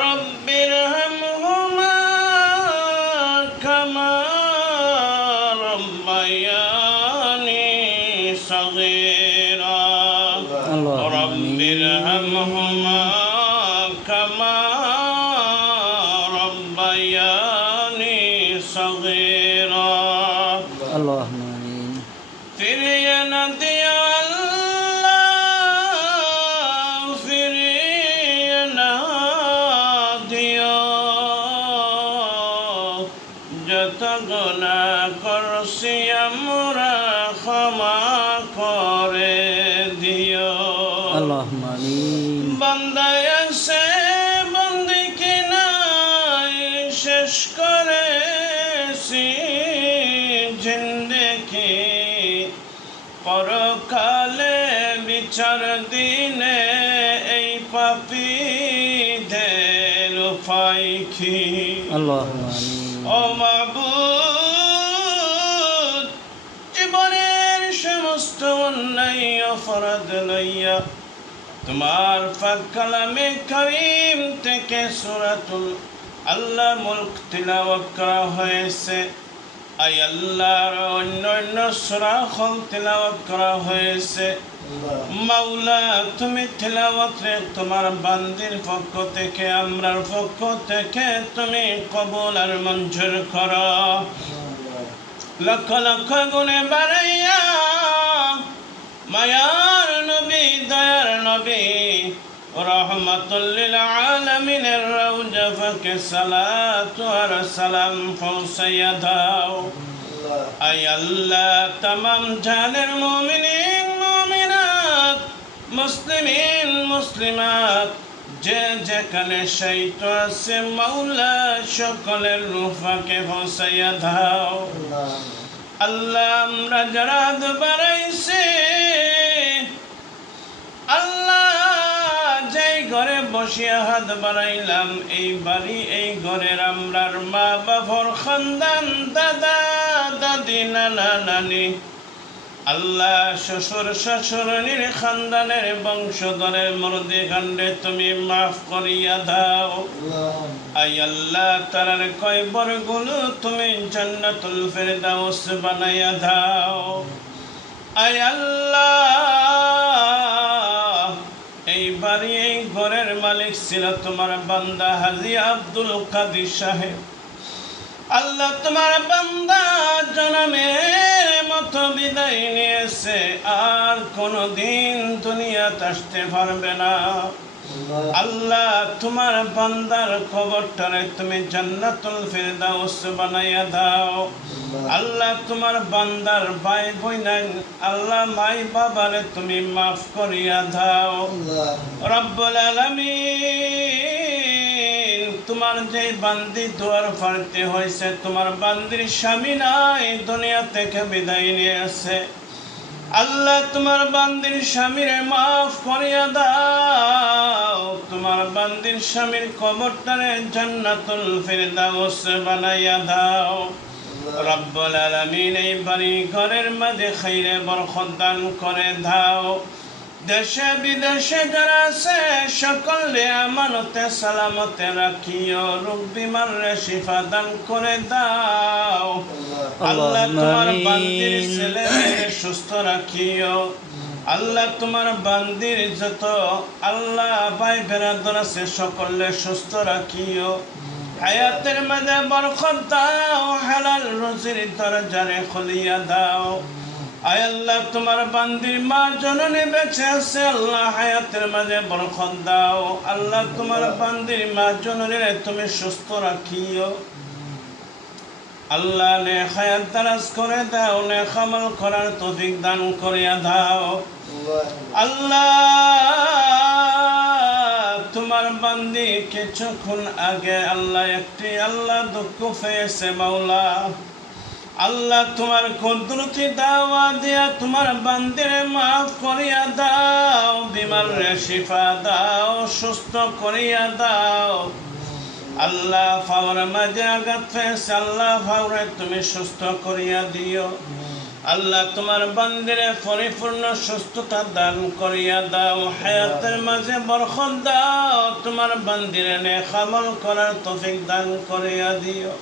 رب ارحمهما كما ربياني صغيرا. اللهم رب. ارحمهما كما ربياني صغيرا. اللهم آمين. গোনা করছি আমরা ক্ষমা করে দিও। বান্দায় সে বন্দি কিনাই শেষ করেছি জিন্দগি। পরকালে বিচার দিনে এই পাপি দে পাইখি আল্লাহ ও লইয়া তোমার পাক কালামে করিম থেকে সূরাতুল আল্লাহ মুলক তিলাওয়াত করা হয়েছে। আই আল্লাহর অন্য অন্য সূরা হল তিলাওয়াত করা হয়েছে। মাওলা, তুমি তিলাওয়াতে তোমার বান্দির পক্ষ থেকে, আমরার পক্ষ থেকে তুমি কবুল আর মঞ্জুর করো। লক্ষ লক্ষ গুণে বাড়াইয়া মায়ার নবী দয়ার নবী রহমতুল্লিল আলমিনের রৌজা ফাকে সালাত আর সালাম পৌঁছাইয়া দাও। আই আল্লাহ তামাম জানের মুমিনিন মুমিনাত মুসলিমিন মুসলিমাত যে যেখানে শৈত আছে মাওলা সকলের রূপাকে পৌঁছাইয়া দাও। আল্লাহ। আমরা যারা বাড়াইছি আল্লাহ যেই ঘরে বসিয়া হাত বাড়াইলাম এই বাড়ি এই ঘরের আমরার মা বাবার খানদান দাদা দাদি নানা নানি। আল্লাহ শ্বশুর শাশুড়ির খানদানের বংশধরের মরদে কাণ্ডে তুমি মাফ করিয়া দাও। আই আল্লাহ তারার কয়বরগুলো তুমি জান্নাতুল ফেরদাউস বানাইয়া দাও। আই আল্লাহ বাড়ি এই ঘরের মালিক ছিল তোমার বান্দা হাজি আব্দুল কাদির সাহেব। আল্লাহ তোমার বান্দা জনমের মতো বিদায় নিয়েছে, আর কোনো দিন দুনিয়াতে আসতে পারবে না। আল্লাহ, তোমার বান্দার খবরটারে তুমি জান্নাতুল ফিরদাউস বানাইয়া দাও। আল্লাহ, তোমার বান্দার ভাই বই নাই, আল্লাহ, মাই বাবারে তুমি মাফ করিয়া দাও। রব্বুল আলামিন, তোমার যে বান্দি দুয়ার ফাড়তে হয়েছে তোমার বান্দির স্বামী নাই, দুনিয়া থেকে বিদায় নিয়েছে। আল্লাহ, তোমার বান্দির স্বামীর মাফ করিয়া দাও। তোমার বান্দির স্বামীর কবরটারে জান্নাতুল ফিরদাউস বানাইয়া দাও। রব্বুল আলামিন এই বাড়ি ঘরের মাঝে খাইরে বরকত দান করে দাও। দেশে বিদেশে যারা আছে সকলে আমানতে সালামতে রাখিও। রোগ বিমারে শিফা দান করে দাও। আল্লাহ। তোমার বান্দির ছেলে সুস্থ রাখিও। আল্লাহ তোমার বান্দির যত আল্লাহ ভাই বেরাদর আছে সকলে সুস্থ রাখিও। হায়াতের মাঝে বরকত দাও হালাল রুজির দরজারে খুলিয়া দাও। আয় আল্লাহ, তোমার বান্দির মা জননী বেঁচে আছে। আল্লাহ হায়াতের মাঝে বরকত দাও। আল্লাহ, তোমার বান্দির মা জননীরে তুমি সুস্থ রাখিও। আল্লাহ নে হায়াত দারাজ করে দাও নে খামল করার তৌফিক দান করিয়া দাও। আল্লাহ, তোমার বান্দি কিছুক্ষণ আগে আল্লাহ একটি আল্লাহ দুঃখ পেয়েছে মাওলা। আল্লাহ তোমার কুদরতি দাওয়া দিয়া তোমার বান্দিরে মাফ করিয়া দাও বিমার শিফা দাও, সুস্থ করিয়া দাও। আল্লাহ ফাওয়ার মাঝে আঘাত আল্লাহ ফাওয়ারে তুমি সুস্থ করিয়া দিও। আল্লাহ তোমার বান্দিরে পরিপূর্ণ সুস্থতা দান করিয়া দাও। হায়াতের মাঝে বরকত দাও, তোমার বান্দিরে নেক আমল করার তৌফিক দান করিয়া দিও।